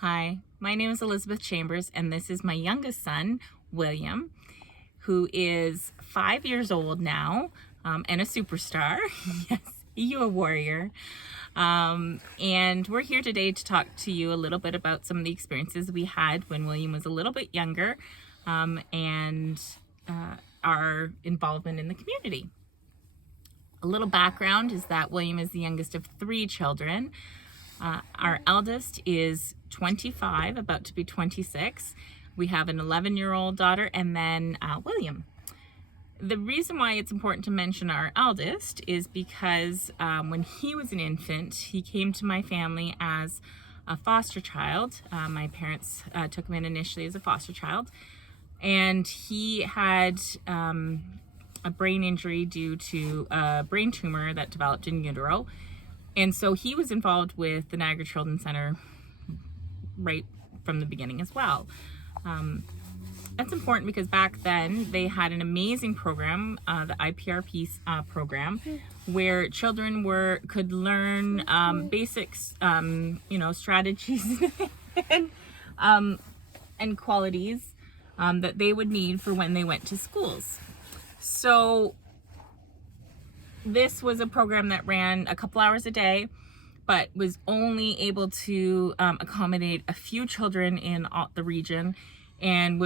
Hi, my name is Elizabeth Chambers, and this is my youngest son, William, who is 5 years old now, and a superstar. Yes, you a warrior. And we're here today to talk to you a little bit about some of the experiences we had when William was a little bit younger, and our involvement in the community. A little background is that William is the youngest of 3 children. Our eldest is 25, about to be 26. We have an 11-year-old daughter, and then William. The reason why it's important to mention our eldest is because when he was an infant, he came to my family as a foster child. My parents took him in initially as a foster child, and he had a brain injury due to a brain tumor that developed in utero. And so he was involved with the Niagara Children's Center right from the beginning as well. That's important because back then they had an amazing program, the IPRP program, where children could learn basics, strategies and qualities that they would need for when they went to schools. So this was a program that ran a couple hours a day, but was only able to accommodate a few children in the region, and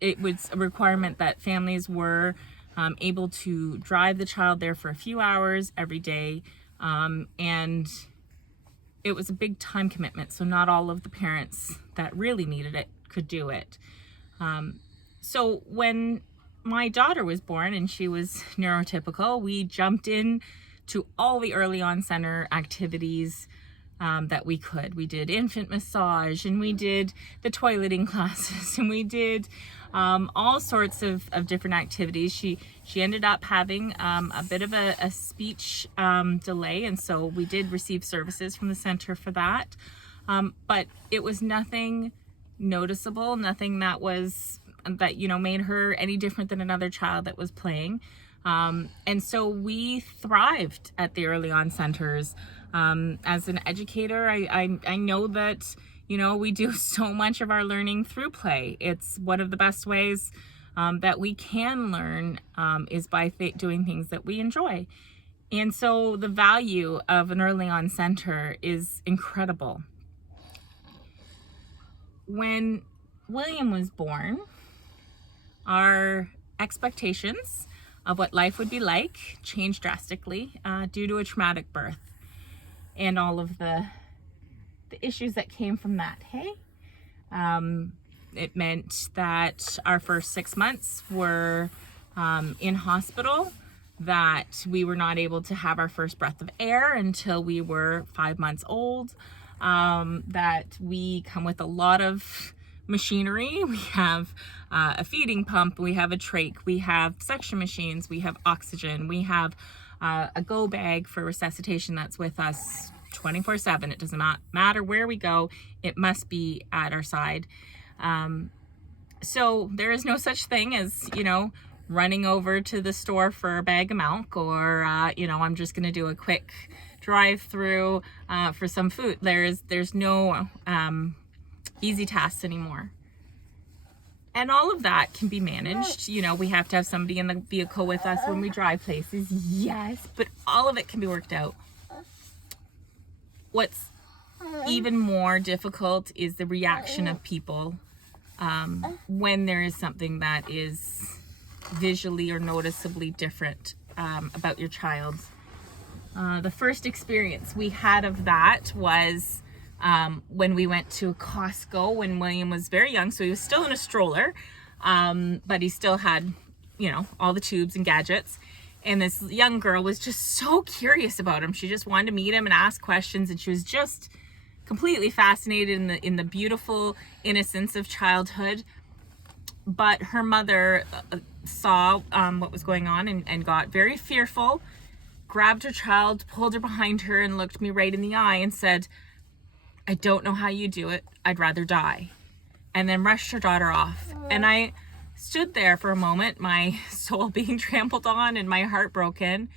it was a requirement that families were able to drive the child there for a few hours every day, and it was a big time commitment, so not all of the parents that really needed it could do it. So when my daughter was born and she was neurotypical, we jumped in to all the early on center activities that we could. We did infant massage, and we did the toileting classes, and we did all sorts of different activities. She ended up having a bit of a speech delay, and so we did receive services from the center for that. But it was nothing noticeable, nothing that made her any different than another child that was playing. And so we thrived at the early on centers. As an educator, I know that, we do so much of our learning through play. It's one of the best ways that we can learn is by doing things that we enjoy. And so the value of an early on center is incredible. When William was born, our expectations of what life would be like changed drastically due to a traumatic birth and all of the issues that came from that. It meant that our first 6 months were in hospital, that we were not able to have our first breath of air until we were 5 months old, that we come with a lot of machinery. We have a feeding pump, we have a trach, we have suction machines, we have oxygen, we have a go bag for resuscitation that's with us 24/7. It doesn't matter where we go, it must be at our side. So there is no such thing as, running over to the store for a bag of milk, or, I'm just going to do a quick drive through for some food. There's no easy tasks anymore. And all of that can be managed. We have to have somebody in the vehicle with us when we drive places. Yes, but all of it can be worked out. What's even more difficult is the reaction of people when there is something that is visually or noticeably different about your child. The first experience we had of that was when we went to Costco when William was very young. So he was still in a stroller, but he still had, all the tubes and gadgets. And this young girl was just so curious about him. She just wanted to meet him and ask questions. And she was just completely fascinated in the beautiful innocence of childhood. But her mother saw what was going on and got very fearful, grabbed her child, pulled her behind her, and looked me right in the eye and said, "I don't know how you do it. I'd rather die." And then rushed her daughter off. And I stood there for a moment, my soul being trampled on and my heart broken,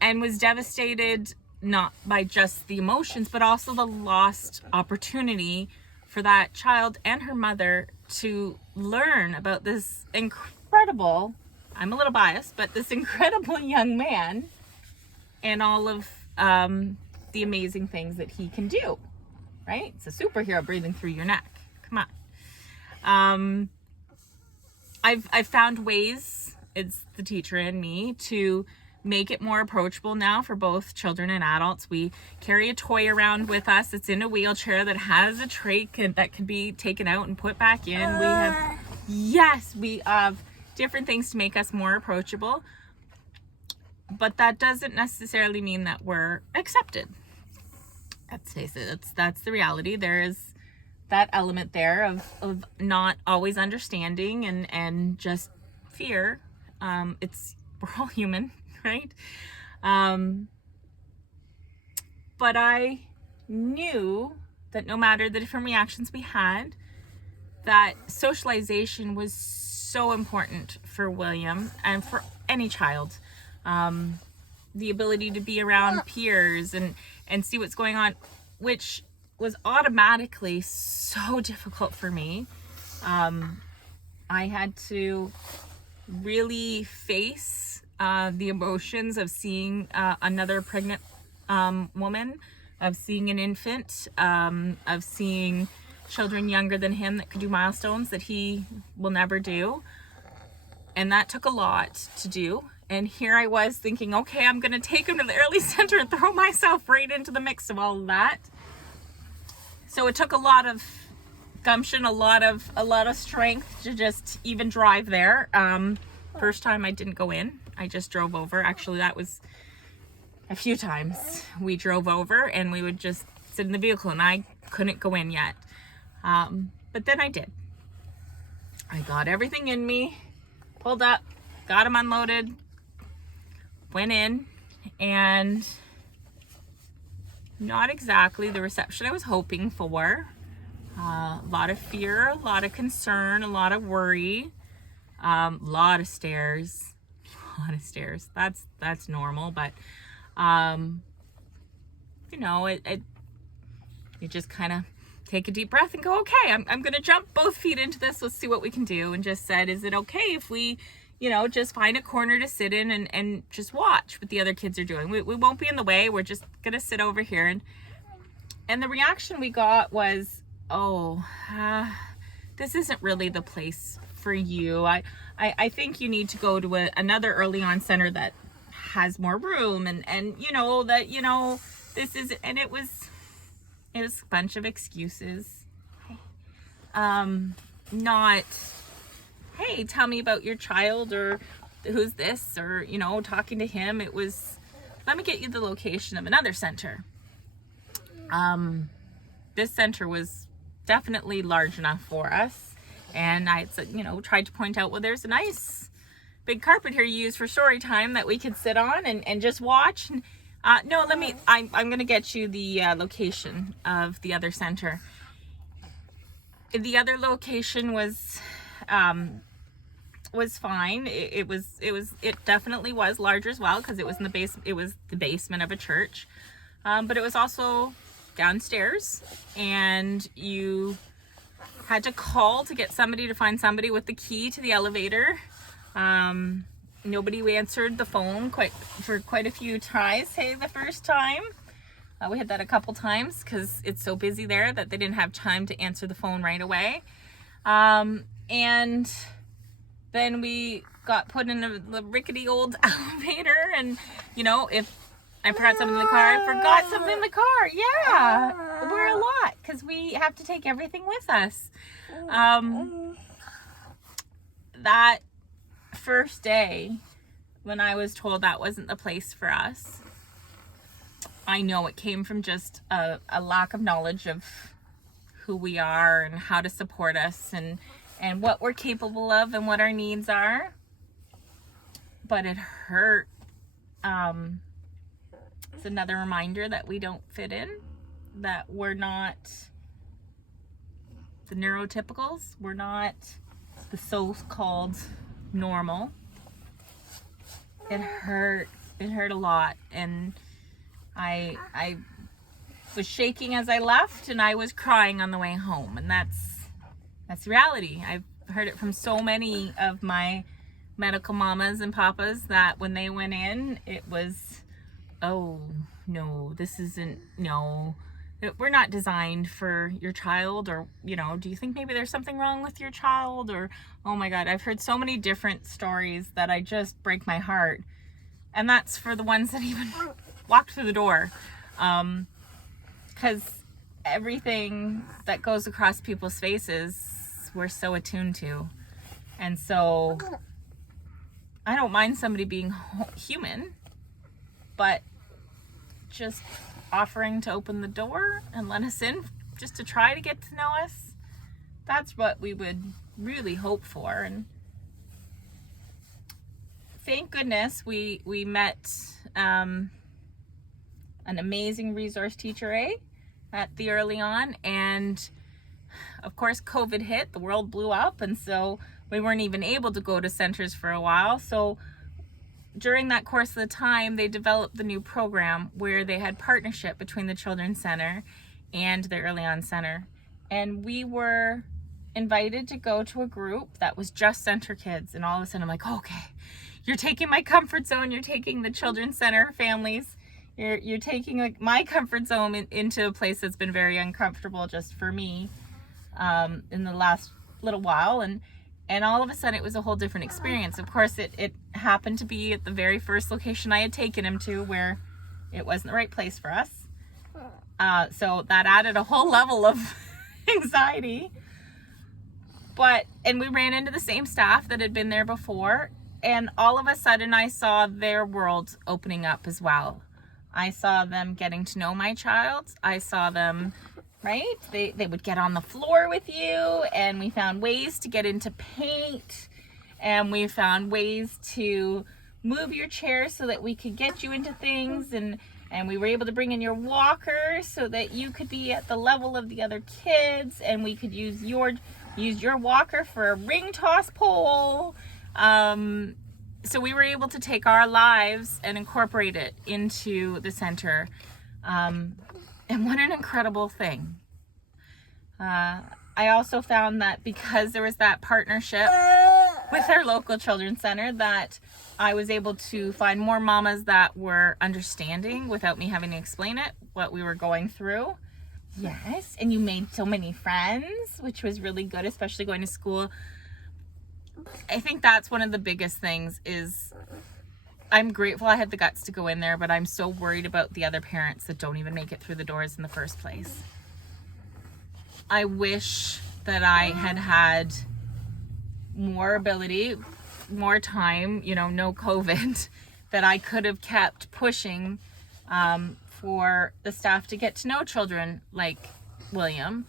and was devastated not by just the emotions, but also the lost opportunity for that child and her mother to learn about this incredible, I'm a little biased, but this incredible young man and all of the amazing things that he can do, right? It's a superhero breathing through your neck. Come on. I've found ways, it's the teacher and me, to make it more approachable now for both children and adults. We carry a toy around with us. It's in a wheelchair that has a tray that can be taken out and put back in. We have different things to make us more approachable, but that doesn't necessarily mean that we're accepted. Let's face it, that's the reality. There is that element there of not always understanding and just fear. We're all human, right? But I knew that no matter the different reactions we had, that socialization was so important for William and for any child. The ability to be around peers and see what's going on, which was automatically so difficult for me. I had to really face the emotions of seeing another pregnant woman, of seeing an infant, of seeing children younger than him that could do milestones that he will never do. And that took a lot to do. And here I was thinking, okay, I'm going to take him to the early center and throw myself right into the mix of all of that. So it took a lot of gumption, a lot of strength to just even drive there. First time I didn't go in. I just drove over. Actually, that was a few times we drove over and we would just sit in the vehicle and I couldn't go in yet. But then I did. I got everything in me, pulled up, got him unloaded, went in, and not exactly the reception I was hoping for. A lot of fear, a lot of concern, a lot of worry, a lot of stares. That's normal, but you just kind of take a deep breath and go, okay, I'm gonna jump both feet into this. Let's see what we can do. And just said, is it okay if we just find a corner to sit in and just watch what the other kids are doing? We won't be in the way. We're just gonna sit over here. And the reaction we got was, this isn't really the place for you. I think you need to go to another early on center that has more room and this is, and it was a bunch of excuses. Not, hey, tell me about your child, or who's this, or talking to him. It was, let me get you the location of another center. This center was definitely large enough for us, and I tried to point out, well, there's a nice big carpet here you use for story time that we could sit on and just watch. No, I'm gonna get you the location of the other center. The other location was fine. It definitely was larger as well, because it was in the base. It was the basement of a church, but it was also downstairs, and you had to call to get somebody to find somebody with the key to the elevator. Nobody answered the phone for quite a few tries. Hey, the first time we had that a couple times because it's so busy there that they didn't have time to answer the phone right away. And then we got put in the rickety old elevator, and if I forgot something in the car, I forgot something in the car. Yeah, we're a lot because we have to take everything with us. That first day when I was told that wasn't the place for us, I know it came from just a lack of knowledge of who we are and how to support us and what we're capable of and what our needs are. But it hurt. It's another reminder that we don't fit in, that we're not the neurotypicals, we're not the so-called normal. It hurt a lot, and I was shaking as I left, and I was crying on the way home, and that's reality. I've heard it from so many of my medical mamas and papas that when they went in, it was, oh no, this isn't, no, we're not designed for your child, or, you know, do you think maybe there's something wrong with your child? Or, oh my God, I've heard so many different stories that I just break my heart. And that's for the ones that even walked through the door. Because everything that goes across people's faces, we're so attuned to. And so I don't mind somebody being human, but just offering to open the door and let us in just to try to get to know us, that's what we would really hope for. And thank goodness we met an amazing resource teacher at the early on, and of course COVID hit, the world blew up, and so we weren't even able to go to centers for a while. So during that course of the time, they developed the new program where they had partnership between the Children's Center and the Early On Center. And we were invited to go to a group that was just center kids. And all of a sudden I'm like, okay, you're taking my comfort zone. You're taking the Children's Center families. You're taking like my comfort zone into a place that's been very uncomfortable just for me in the last little while. And all of a sudden it was a whole different experience. Of course, it happened to be at the very first location I had taken him to where it wasn't the right place for us. So that added a whole level of anxiety. And we ran into the same staff that had been there before. And all of a sudden I saw their world opening up as well. I saw them getting to know my child. I saw them, right? They would get on the floor with you, and we found ways to get into paint, and we found ways to move your chair so that we could get you into things, and we were able to bring in your walker so that you could be at the level of the other kids, and we could use your walker for a ring toss pole. So we were able to take our lives and incorporate it into the center. And what an incredible thing. I also found that because there was that partnership with our local children's center, that I was able to find more mamas that were understanding without me having to explain it, what we were going through. Yes, and you made so many friends, which was really good, especially going to school. I think that's one of the biggest things is I'm grateful I had the guts to go in there, but I'm so worried about the other parents that don't even make it through the doors in the first place. I wish that I had had more ability, more time, no COVID, that I could have kept pushing for the staff to get to know children like William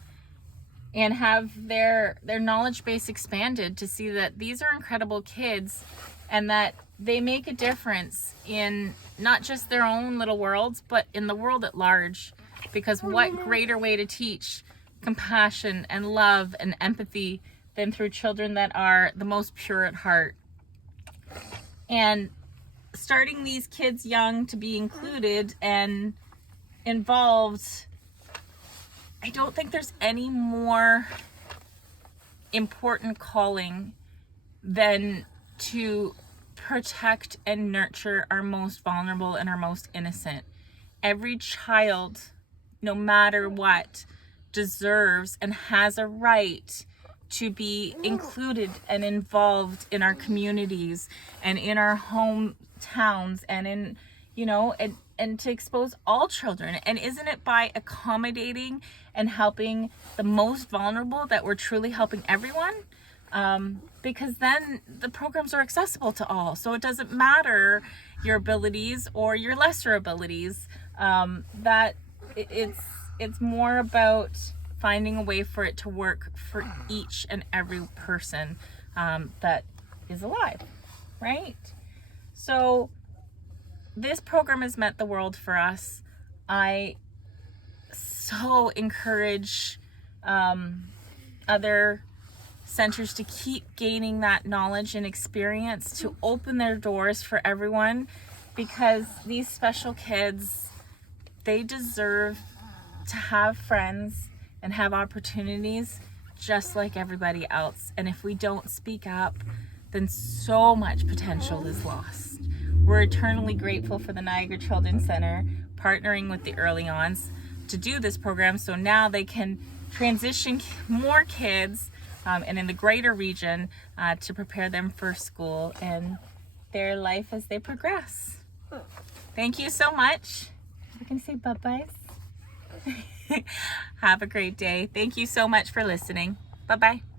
and have their knowledge base expanded to see that these are incredible kids and that they make a difference in not just their own little worlds, but in the world at large. Because what greater way to teach compassion and love and empathy than through children that are the most pure at heart. And starting these kids young to be included and involved, I don't think there's any more important calling than to protect and nurture our most vulnerable and our most innocent. Every child, no matter what, deserves and has a right to be included and involved in our communities and in our hometowns and in, and to expose all children. And isn't it by accommodating and helping the most vulnerable that we're truly helping everyone? Because then the programs are accessible to all. So it doesn't matter your abilities or your lesser abilities. That it's more about finding a way for it to work for each and every person that is alive, right? So this program has meant the world for us. I so encourage other centers to keep gaining that knowledge and experience, to open their doors for everyone, because these special kids, they deserve to have friends and have opportunities just like everybody else. And if we don't speak up, then so much potential is lost. We're eternally grateful for the Niagara Children's Center partnering with the Early Ons to do this program, so now they can transition more kids and in the greater region to prepare them for school and their life as they progress. Thank you so much. We're gonna say bye-byes. Have a great day. Thank you so much for listening. Bye-bye.